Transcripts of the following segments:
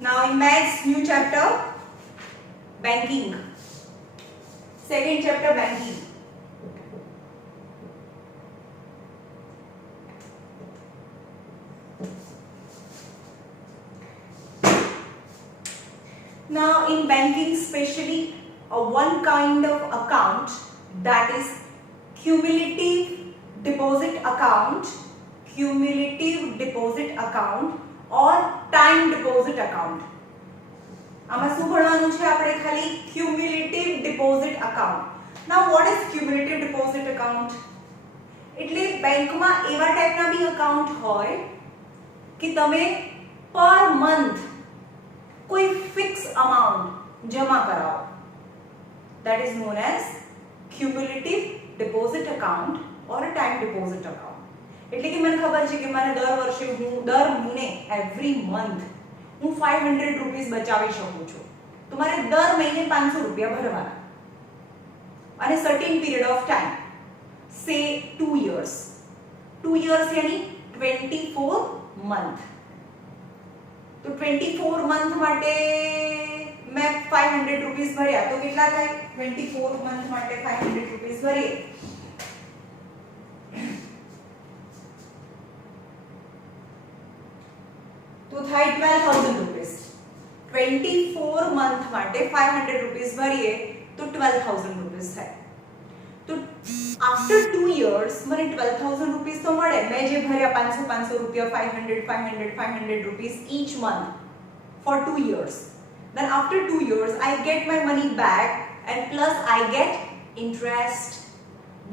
Now in maths, new chapter, banking. Second chapter, banking. Now in banking, especially one kind of account, that is cumulative deposit account or time deposit account. આમાં શું ભણવાનું છે આપણે? ખાલી cumulative deposit account. Now what is cumulative deposit account? એટલે બેંકમાં એવા ટાઈપના બી અકાઉન્ટ હોય કે તમે પર મંથ કોઈ ફિક્સ અમાઉન્ટ જમા કરાવો. That is known as cumulative deposit account or a time deposit account. એટલે કે મને ખબર છે કે મારે દર વર્ષે હું દર મહિને એવરી મંથ હું 500 રૂપીસ બચાવી શકું છું, તો મારે દર મહિને 500 રૂપિયા ભરવાના અને સર્ટેન પીરિયડ ઓફ ટાઈમ, સે 2 years. 2 years यानी 24 month. तो 24 month માટે मैं 500 રૂપીસ ભર્યા તો કેટલા થાય? 24 month માટે 500 રૂપીસ ભરીએ तो થાય 12000 રૂપીસ. 24 month માટે 500 રૂપીસ ભરીએ તો 12000 રૂપીસ થાય. તો after 2 years મને 12000 રૂપીસ તો મળે. મેં જે ભર્યા 500 રૂપિયા 500 rupees each month for 2 years. Then after 2 years I get my money back and plus I get interest.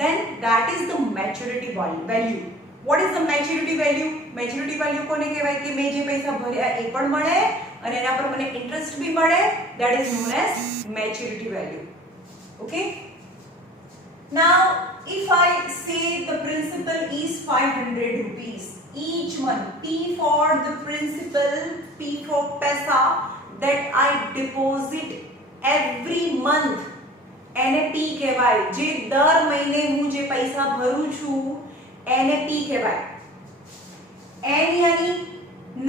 Then that is the maturity value. What is the maturity value? Maturity value કોને કહેવાય? કે મેં જે પૈસા ભર્યા એ પણ મળે અને એના પર મને ઇન્ટરેસ્ટ બી મળે. That is known as maturity value. Okay? Now if I say the principal is 500 rupees each month, P for the principal, P for paisa that I deposit every month, એને P કહેવાય. જે દર મહિને હું જે પૈસા ભરું છું એને P કહેવાય. N यानी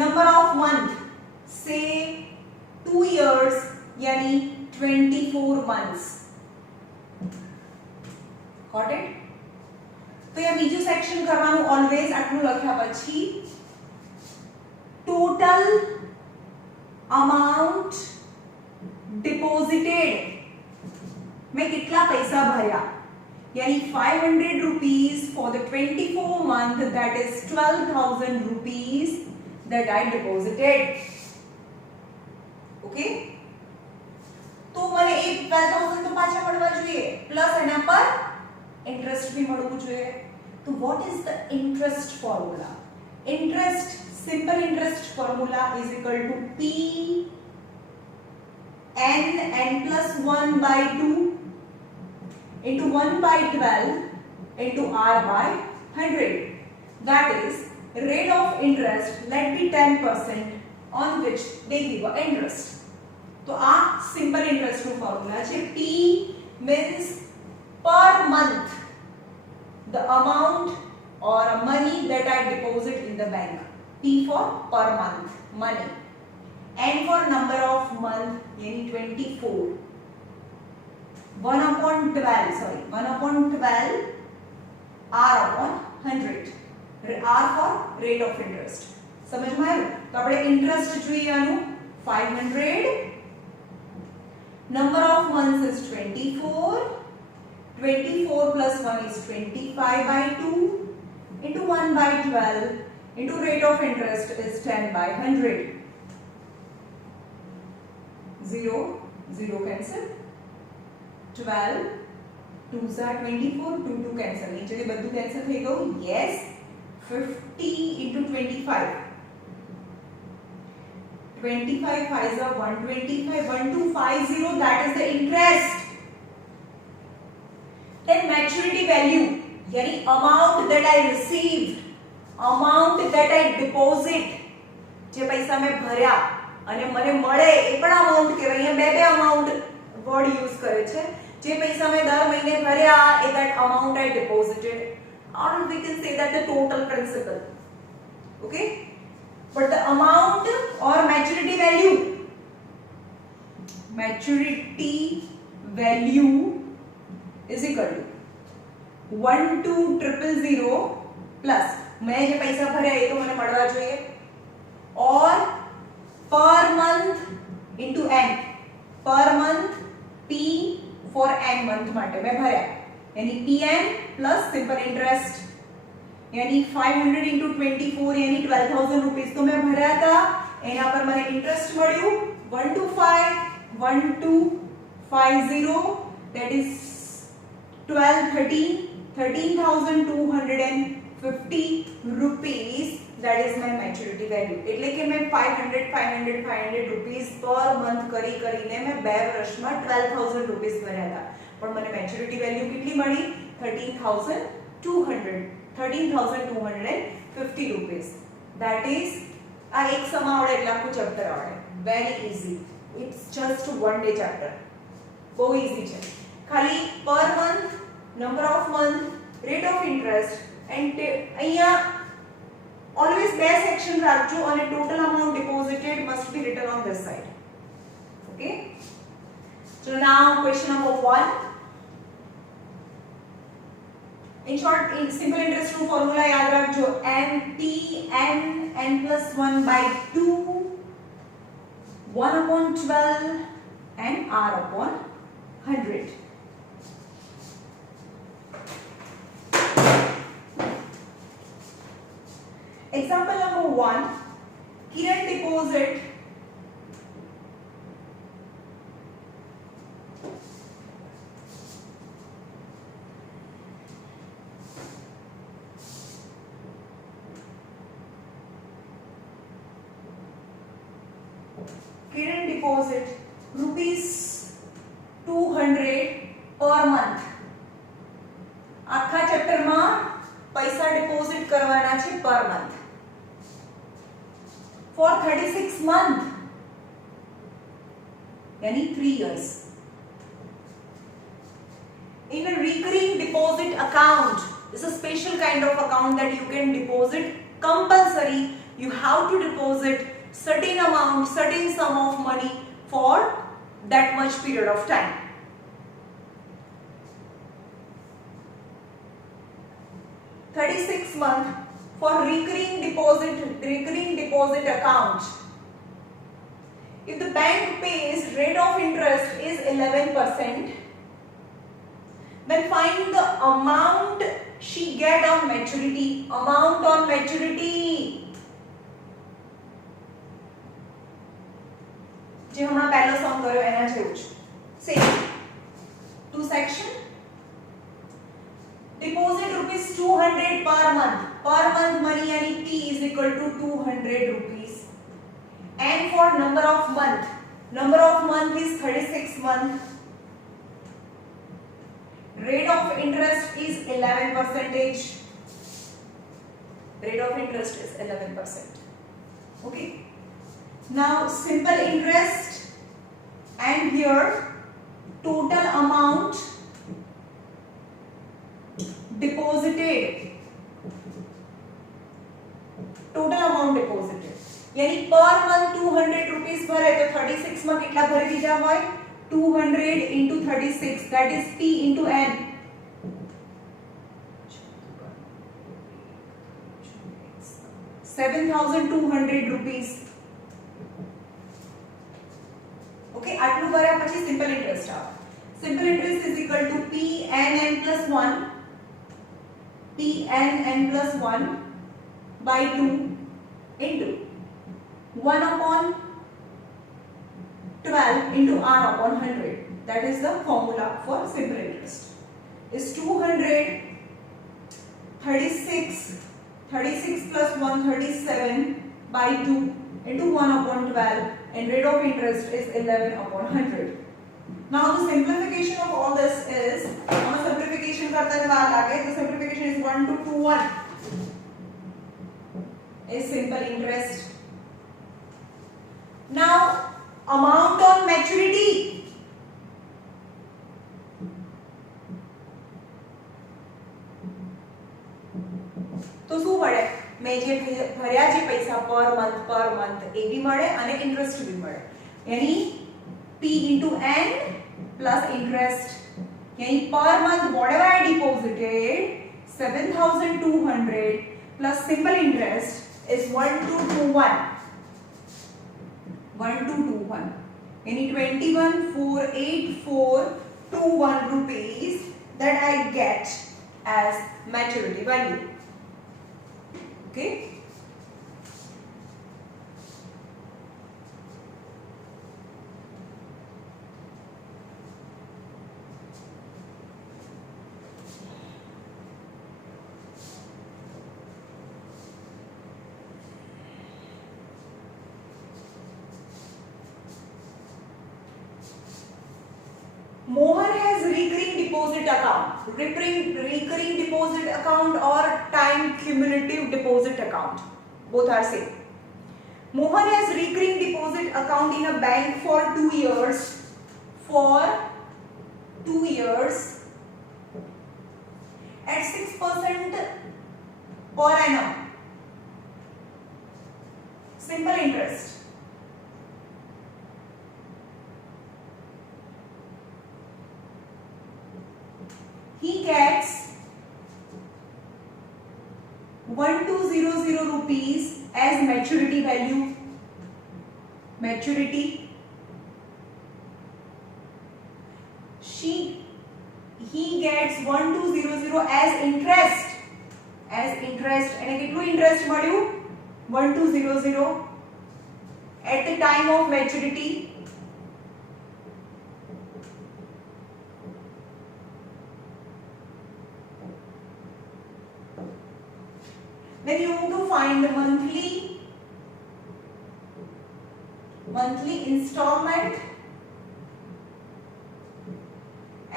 number of month, say 2 years यानी 24 months. Got it? તો યા બીજું સેક્શન કરવાનું ઓલવેઝ આટલું લખ્યા પછી ટોટલ અમાઉન્ટ ડિપોઝિટેડ, મેં કેટલા પૈસા ભર્યા, यानी 500 rupees for the 24 month, that is 12000 rupees that I deposited. Okay? तो મને એ 12000 તો પાછા મળવા જોઈએ પ્લસ એના પર ઇન્ટરેસ્ટ બી મળવું જોઈએ. તો what is the interest formula? Interest, simple interest formula is equal to P n plus 1 by 2 into 1 by 12 into r by 100. That is rate of interest, let be 10% on which they give a interest. So a simple interest no formula છે. P means per month the amount or money that I deposit in the bank. P for per month money. N for number of month yani 24. 1 upon 12 r upon 100. r for rate of interest. समझ में आयो? तो આપણે interest જોઈએ આનું 500, number of months is 24, 24 plus 1 is 25 by 2 into 1 by 12 into rate of interest is 10 by 100. 0 0 cancel, 12 2s are 24, 2 2 cancel, નીચે બધું cancel થઈ ગયું. Yes, 50 into 25, 25 5s are 125, 1250, that is the interest. Then maturity value यानी amount that I received, amount that I deposit, જે પૈસા મેં ભર્યા અને મને મળે એ પણ amount કહેવાય. અહીંયા બે amount word use કરે છે. જે પૈસા મેં દર મહિને ભર્યા એ that amount I deposited, or we can say that the total principal. Okay? but the amount or maturity value is equal to 12,000 plus मैं જે પૈસા ભર્યા એ તો મને મળવા જોઈએ और per month into n per month p for n month માટે मैं ભર્યા यानी pn plus simple interest यानी 500 into 24 यानी 12,000 रुपीस तो मैं भर्યા था એના પર મને ઇન્ટરેસ્ટ મળ્યું 1250 that is 13,250 rupees that is my maturity value એટલે કે મેં 500 rupees per month કરીને મેં 2 વર્ષમાં 12,000 rupees ભર્યા હતા પણ મને maturity value કેટલી મળી 13,250 rupees that is આ એક સમા આવડે એટલે આખું ચેપ્ટર આવડે very easy it's just one day chapter બહુ easy છે ખાલી per month number of month rate of interest and અહીંયા always બે section રાખજો અને total amount deposited must be written on this side okay so now question number 1 in short in simple interest નું formula યાદ રાખજો n plus 1 by 2 1 upon 12 and r upon 100 example number 1 Kiran deposit rupees 200 per month આખા chapter માં પૈસા deposit કરવાના છે per month for 36 month यानी 3 years in a recurring deposit account this is a special kind of account that you can deposit compulsory you have to deposit certain amount certain sum of money for that much period of time 36 month for recurring deposit account if the bank pays rate of interest is 11% then find the amount she get on maturity amount on maturity જે હમણાં પહેલો સમ કર્યો એના જેવું જ same to section deposit rupees 200 per month money yani p is equal to 200 rupees and for number of month is 36 month rate of interest is 11% rate of interest is 11% okay now simple interest and here total amount deposited यानी per month 200 rupees भरे तो 36 में कितना भरी दीजा होय 200 into 36 that is p into n 7,200 rupees okay આટલું ભર્યા પછી સિમ્પલ ઇન્ટરેસ્ટ આવે simple interest is equal to p n n plus 1 pn plus 1 by 2 into 1 upon 12 into r upon 100 that is the formula for simple interest is 200 36 plus 137 by 2 into 1 upon 12 and rate of interest is 11 upon 100 now the simplification of all this is simplification करते हैं बात आगे the simplification is 1 to 2 1 is simple interest now amount on maturity तो શું પડે મેં જે ભર્યા જે પૈસા પર મંથ એ બી મળે અને ઇન્ટરેસ્ટ બી મળે, यानी p into n plus interest, यानी per month whatever I deposited 7,200 plus simple interest is 1221, यानी 21,48421 rupees that I get as maturity value. Okay. Mohan has recurring deposit account. Recurring deposit account or time cumulative deposit account, both are same. Mohan has recurring deposit account in a bank for 2 years. For 2 years at 6% per annum. Simple interest. He gets 1200 rupees as maturity value. Maturity. He gets 1200 as interest. As interest. અને કેટલું interest મળ્યું? 1200 at the time of maturity. Then you have to find the monthly installment,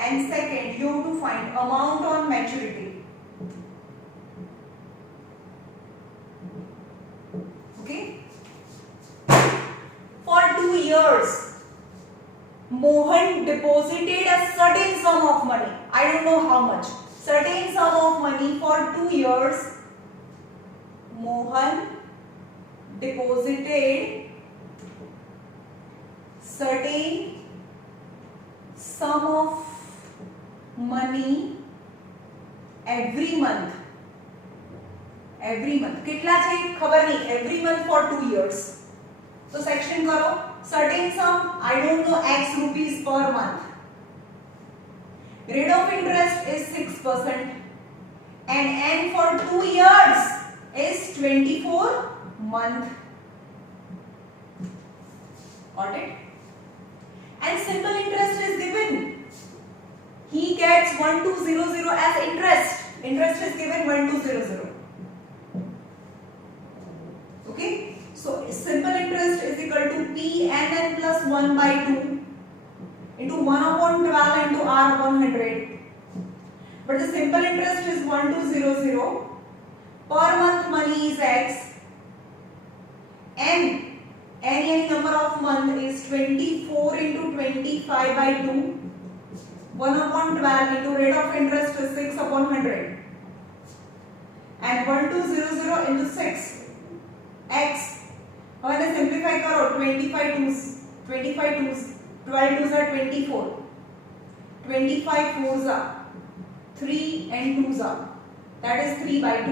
and second you have to find amount on maturity. Okay, for 2 years Mohan deposited a certain sum of money, I don't know how much, certain sum of money for 2 years. Mohan deposited certain sum of money every month. કેટલા છે ખબર નહીં, every month for 2 years. So section કરો, certain sum I don't know x rupees per month. Rate of interest is 6% and n for 2 years is 24 month. Got it? And simple interest is given. He gets 1200 as interest. Interest is given 1200. Okay? So simple interest is equal to PNN plus 1 by 2 into 1 upon 12 into R upon 100. But the simple interest is 1200. Per month money is x. N any number of month is 24 into 25 by 2. 1 upon 12 into rate of interest is 6 upon 100. And 1200 into 6 x. Now when I simplify karo 25 twos, 12 twos are 24. 25 fours are 3 and 2s are, that is 3 by 2.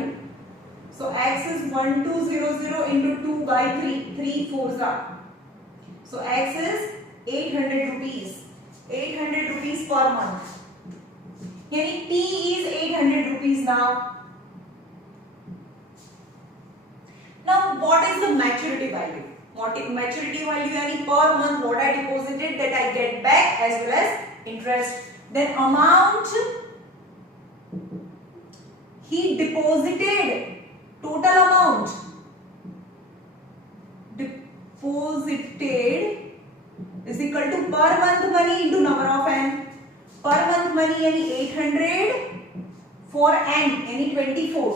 So x is 1200 into 2 by 3, 3 fours are. So x is 800 rupees. 800 rupees per month. Yani P is 800 rupees now. Now what is the maturity value? Maturity value yani per month what I deposited that I get back as well as interest. Then amount he deposited, total amount deposited is equal to per month money into number of n. Per month money yani 800 for n yani 24.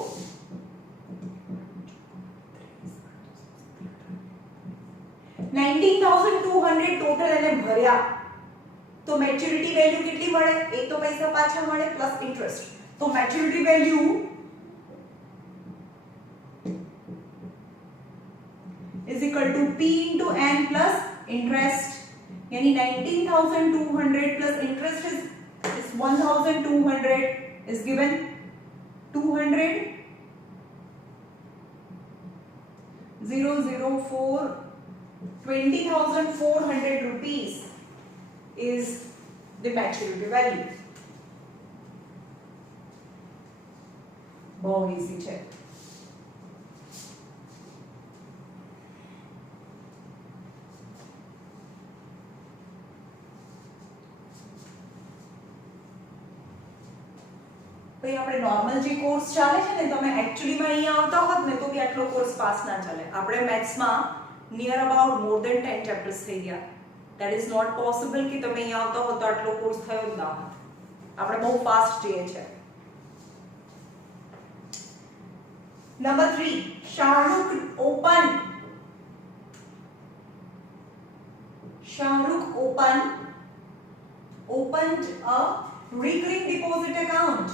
19,200 total એને ભર્યા તો maturity value કેટલી મળે? એ તો પૈસા પાછા મળે plus interest. તો maturity value equal to P into N plus interest, यानी 19,200 plus interest is 1,200 is given 200 004 20,400 rupees is the maturity value. બહુ easy છે. ભાઈ આપણે નોર્મલ જે કોર્સ ચાલે છે ને, તમે એક્ચ્યુઅલી માં અહીંયા આવતા હોત ને તો બી આટલો કોર્સ પાસ ના ચાલે. આપણે મેથ્સ માં near about more than 10 chapters થઈ ગયા. ધેટ ઇઝ નોટ પોસિબલ કે તમે અહીંયા આવતા હોત તો આટલો કોર્સ થયો જ ના હોત. આપણે બહુ ફાસ્ટ જઈએ છે. Number 3, Shahrukh opened a recurring deposit account.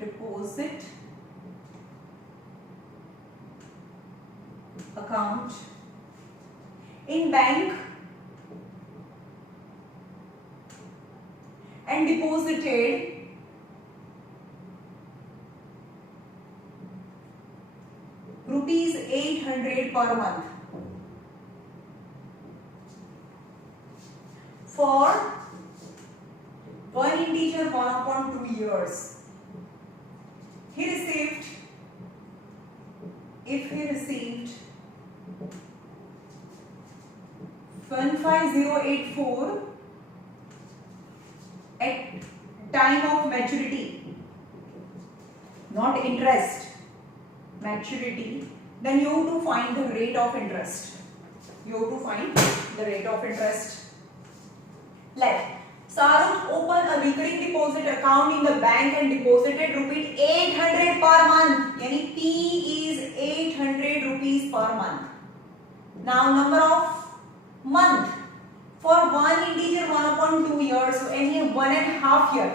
Deposit account in bank and deposited rupees 800 per month for one integer 1/2 years. He received 15084 at time of maturity, not interest, maturity, then you have to find the rate of interest. Like Sarut opened a recurring deposit account in the bank and deposited rupees 800 per month. Yani P is 800 rupees per month. Now number of month for one integer 1/2 years. So any 1.5 year.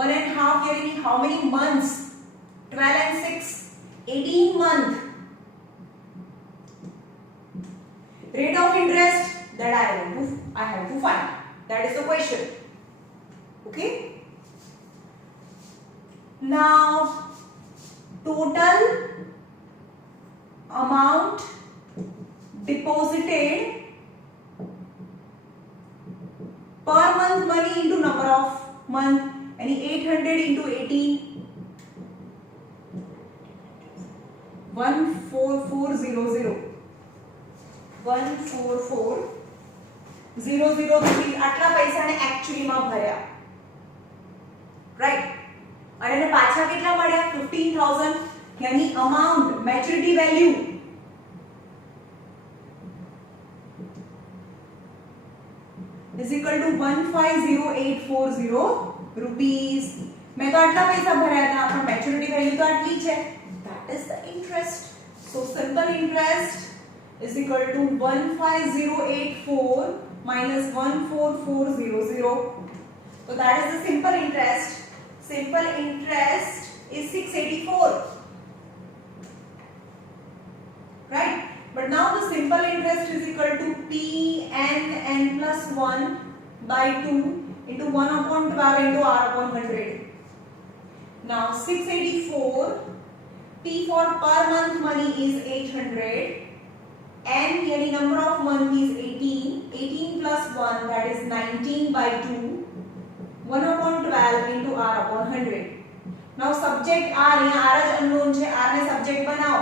1.5 year in how many months? 12 and 6, 18 months. Rate of interest that I have to find. That is the question. Okay. Now total amount deposited per month money into number of month, any 800 into 18, 14400 રૂપિયા આટલા પૈસાને actually માં ભર્યા, right. અને એને પાછા કેટલા મળ્યા? 15,000. यानी amount maturity value is equal to 150,840 rupees. मैं तो आटला पैसा भराया था, पर maturity value तो आटली है. That is the interest. So simple interest is equal to 15084 minus 14400. So that is the simple interest. Simple interest is 684. Right? But now the simple interest is equal to P(n) plus 1 by 2 into 1/12 into R/100. Now 684, P for per month money is 800, n yani number of month is 18, 18 plus 1 that is 19 by 2, 1/12 into R/100. Now subject R, यहाँ R is unknown है, R ने subject बनाओ,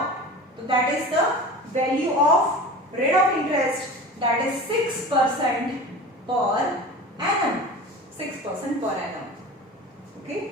so that is the value of rate of interest, that is 6% per annum. 6% per annum. Okay.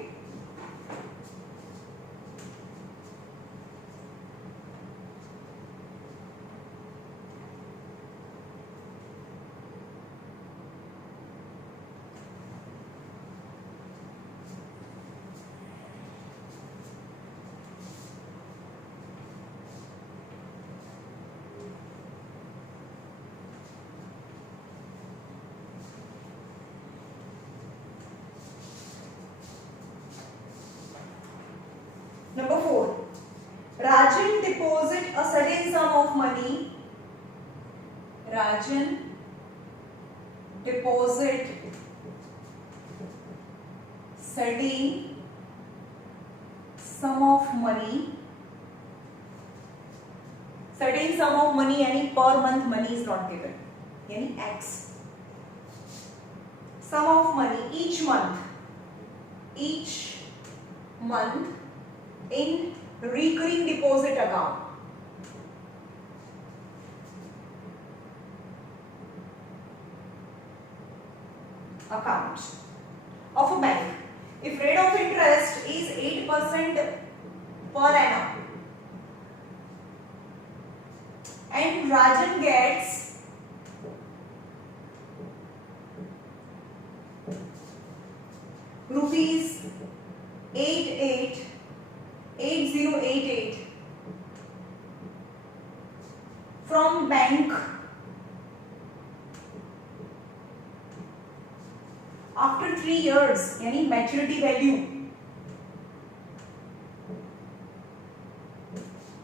Rajan deposit a certain sum of money. Rajan deposit certain sum of money. Certain sum of money यानी per month money is not given. यानी X. Sum of money each month in recurring deposit account. Of a bank. If rate of interest is 8% per annum and Rajan gets rupees 8088 from bank after 3 years, यानी maturity value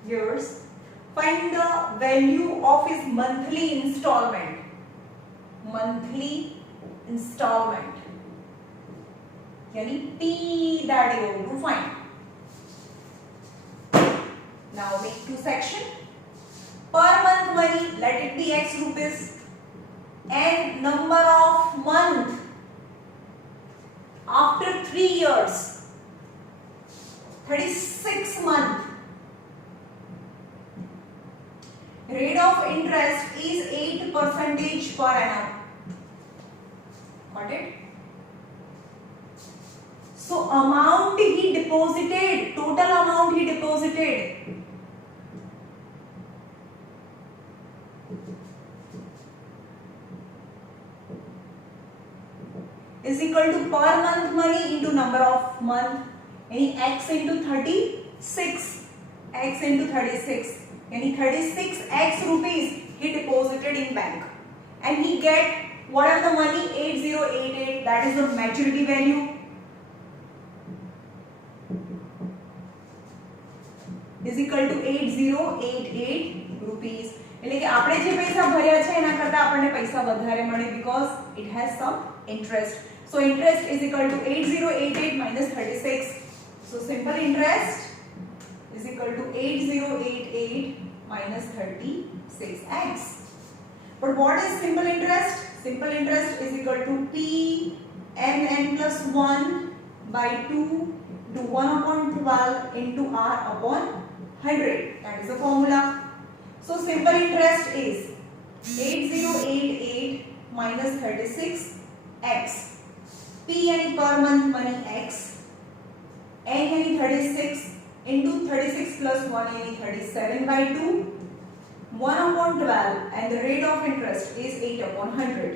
years, find the value of his monthly installment. यानी P that you have to find. Now make two section. Per month money, let it be X rupees, and number of month after 3 years, 36 month. Rate of interest is 8% per annum. Got it? So amount he deposited, total amount he deposited is equal to per month money into number of month, यानी X into 36, X into 36, यानी 36 rupees he deposited in bank, and he get what are the money 8088, that is the maturity value, is equal to 8088 rupees. એટલે કે આપણે જે પૈસા ભર્યા છે એના કરતા આપણને પૈસા વધારે મળે because it has some interest. So interest is equal to 8088 minus 36. So simple interest is equal to 8088 minus 36x. But what is simple interest? Simple interest is equal to P n plus 1 by 2 to 1 upon 12 into R upon 100. That is the formula. So simple interest is 8088 minus 36x. P यानी per month money X, N यानी 36 into 36 plus 1 यानी 37 by 2, 1 upon 12, and the rate of interest is 8 upon 100.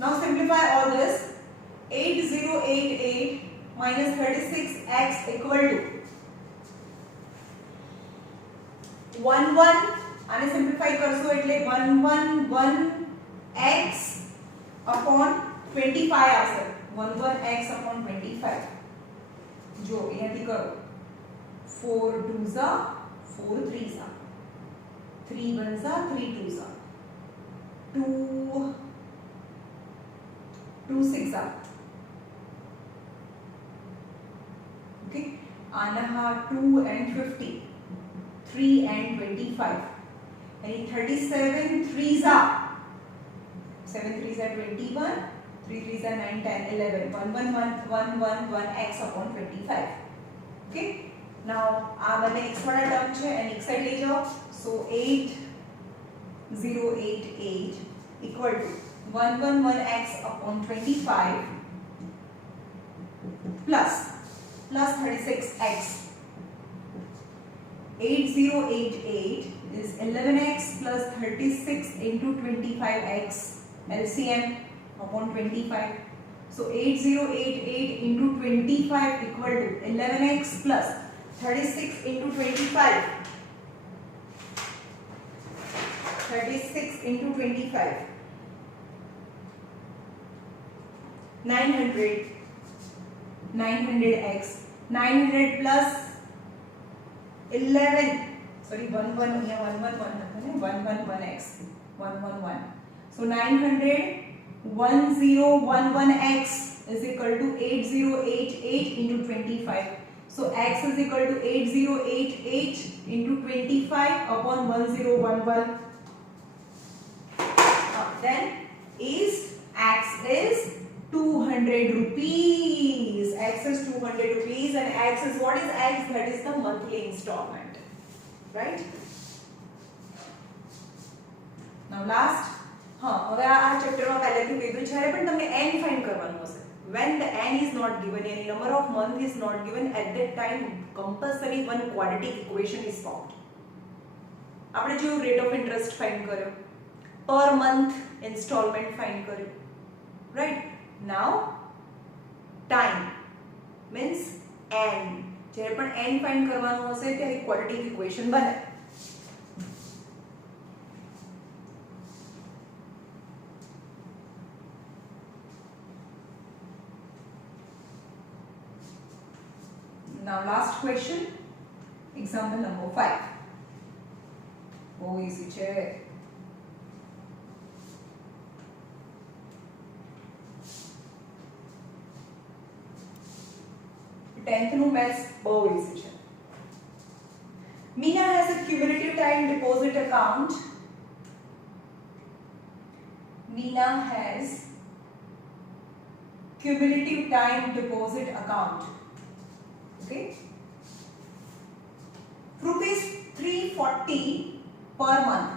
Now simplify all this. 8088 minus 36x equal to 11, આને simplify કરશો એટલે 111x upon 25 આવશે. 11x upon 25. જો અહીંયાથી કરો 4 2s are 4 3s are 3 1s are 3 2s are 2 2 6 are. Okay, आना 2 and 50, 3 and 25, यानी 37 3s are 7 3s are 21, 3 3s are 9 10 11, 1 x upon 25. Okay, now આ બંને x વાળા ટર્મ છે અને x સાઈડ લઈ જાઓ. So 8088 equal to 111x upon 25 plus 36x. 8088 is 11x plus 36 into 25x, LCM upon 25. So 8088 into 25 equal to 11x plus 36 into 25. 36 into 25. 900x. 900 plus 11 sorry 1 1 અહીંયા 1 1 1 હતો ને 1 1 1 x 1 1 1 so 900 1011x is equal to 8088 into 25 so x is equal to 8088 into 25 upon 1011 then is x is 200 rupees. X is 200 rupees and x is what is x? That is the monthly installment, right? Now last, હવે આ ચેપ્ટરમાં પહેલેથી કીધું જ્યારે પણ તમને n find કરવાનું હશે. When the n is not given, any number of month is not given, at that time compulsory one quadratic equation is found. આપણે જો rate of interest ફાઇન્ડ કર્યો, per month installment ફાઇન્ડ કર્યો, right? Now time means n. જ્યારે પણ n find કરવાનું હશે ત્યારે quadratic equation બને. Now last question, example number 5. બહુ easy છે. Tenth નું maths બહુ easy છે. Meena has a cumulative time deposit account. Meena has cumulative time deposit account. Okay. Rupees 340 per month.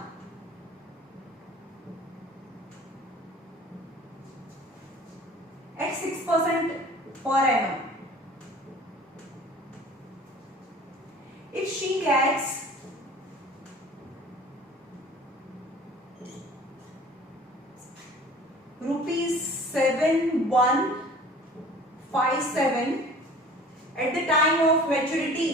At 6% per annum. If she gets rupees 7157 at the time of maturity,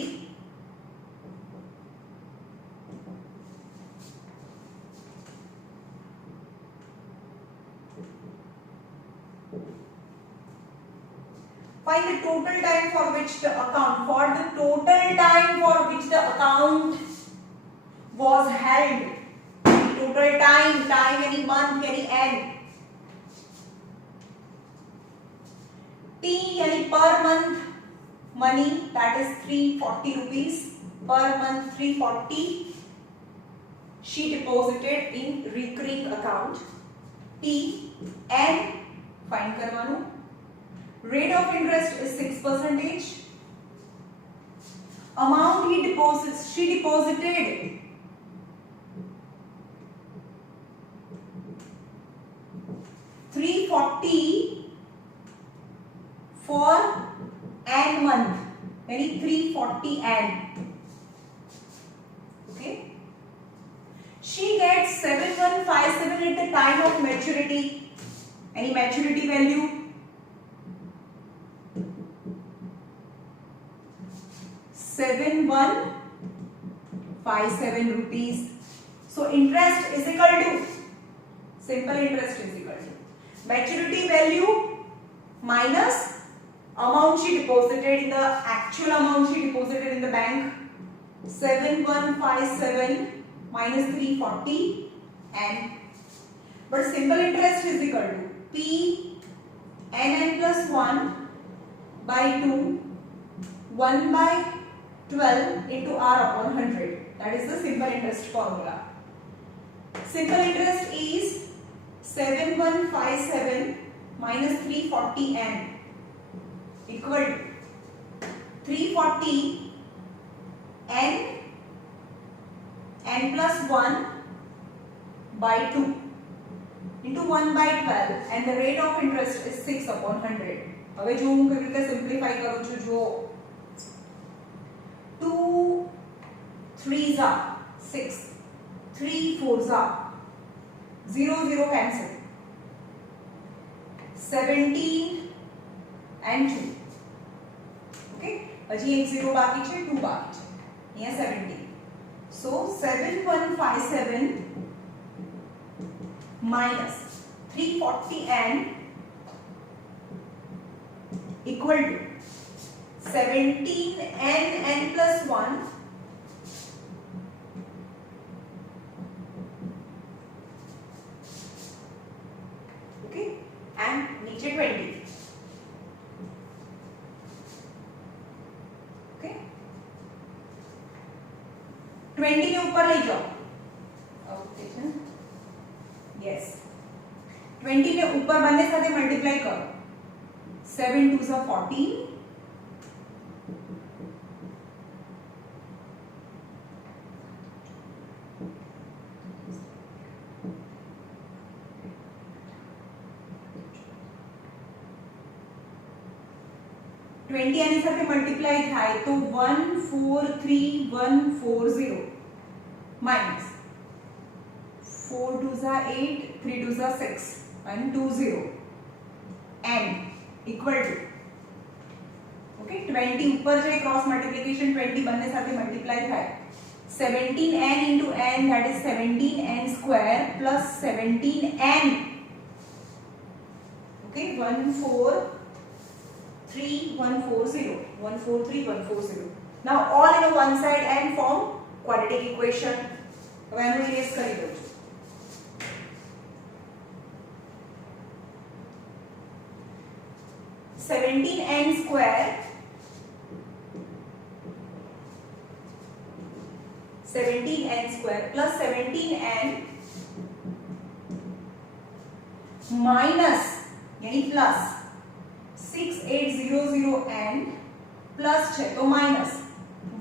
find the total time for which the account was held. Total time any month any n. T any per month money, that is 340 rupees per month. 340 she deposited in recurring account. T n find karwanu. Rate of interest is 6%. Amount she deposited $340 for n month, any 340 n. Okay. She gets 7157 at the time of maturity. Any maturity value? 7157 rupees. So interest is equal to, simple interest is equal to maturity value minus amount she deposited in the actual amount she deposited in the bank. 7157 minus 340 n. But simple interest is equal to P n plus 1 by 2 1 by 12 into r upon 100. That is the simple interest formula. Simple interest is 7157 minus 340 n equal to 340 n plus 1 by 2 into 1 by 12 and the rate of interest is 6 upon 100. હવે જો હું કેવી રીતે simplify કરું છું, જો 2 3s are 6, 3 4s are 0 0 cancel, 17 and 2. Okay, હજી એક 0 બાકી છે, 2 બાકી છે, અહીંયા 17. So 7157 minus 340n equal to 17n plus 1 नीचे 20. ओके 20 ने ऊपर ले जाओ. यस 20 ने ऊपर बनने साथे मल्टीप्लाई करो. 7 2 सा 14. 20 આની સાથે મલ્ટીપ્લાય થાય તો 143140 માઈનસ 4 2 सा 8 3 2 सा 6 and 20 n equal to okay 20 ऊपर जाए क्रॉस मल्टीप्लिकेशन 20 बनने साथे मल्टीप्लाई થાય 17n into n that is 17n square plus 17n. Okay 143140 143140. Now all in a one side and form quadratic equation. હવે આનો ઇરેઝ કરી દઉં છું. 17n square 17n square plus 17n minus यानी plus 6800n plus है तो minus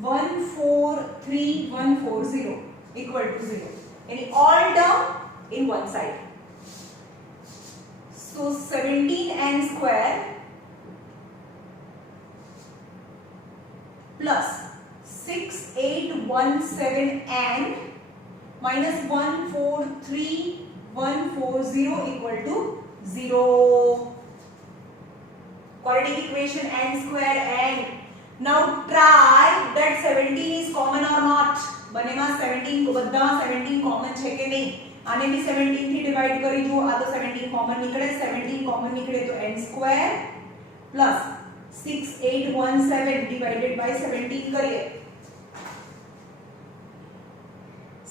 143140 equal to 0 यानी all term in one side. So 17n square plus 6817n minus 143140 equal to 0. Quadratic equation n square n. Now try that 17 is common or not. बनेगा 17 को Badda 17 common है कि नहीं. आने भी 17 थी डिवाइड करी जो आ तो 17 कॉमन निकले. 17 कॉमन निकले तो n square plus 6817 divided by 17 करिए.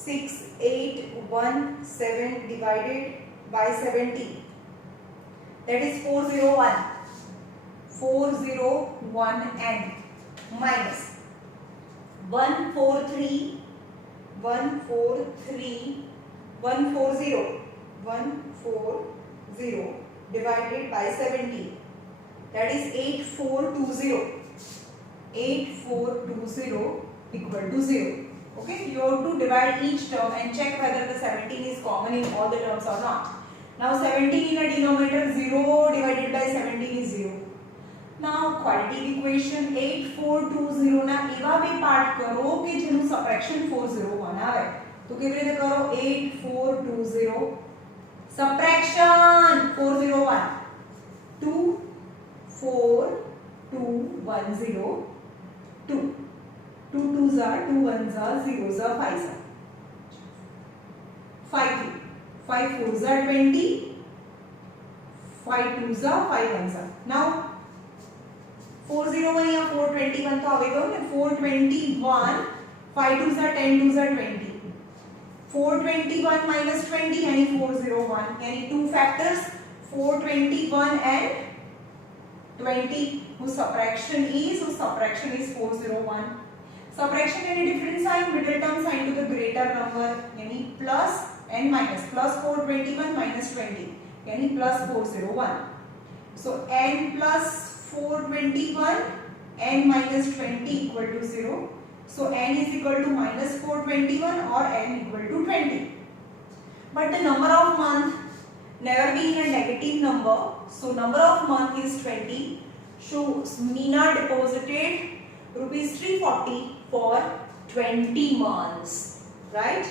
6817 divided by 17 that is 401 401n minus 140 divided by 17 that is 8420 equal to 0. Okay, you have to divide each term and check whether the 17 is common in all the terms or not. Now 17 in a denominator, 0 divided by 17 is 0. Now quadratic equation 8420 ના એવા બે part કરો કે જેનું subtraction 401 આવે. તો કેવી રીતે કરો? 8420 subtraction 401 2 4 2 1 0 2 2 2s are 2 1s are 0s are 5s are 5 2 5 4s are 20 5 2s are 5 1s are. Now 401 या 421 तो आवेगा ना. 421 5 2s are 10 2s are 20 421 minus 20 यानी 401 यानी two factors 421 and 20 whose subtraction is 401. Subtraction यानी different sign middle term sign to the greater number यानी plus and minus plus 421 minus 20 यानी plus 401. So n plus 421 n minus 20 equal to 0. So n is equal to minus 421 or n equal to 20. But the number of month never being a negative number. So number of month is 20. So Meena deposited rupees 340 for 20 months, right?